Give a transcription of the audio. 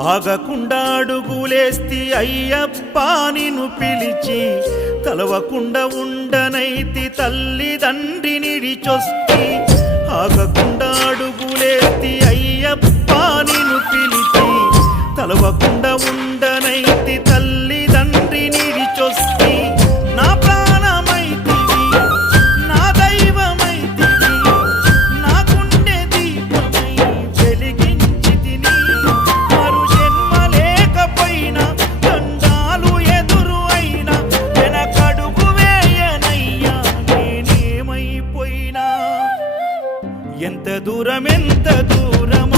ఆగకుండా అడుగులేస్తి అయ్యప్ప నిన్ను పిలిచి తలవకుండా ఉండనైతి తల్లిదండ్రి నిడిచొస్తి. ఆగకుండా అడుగులేస్తి అయ్యప్ప నిన్ను పిలిచి తలవకుండా ఎంత దూరం ఎంత దూరం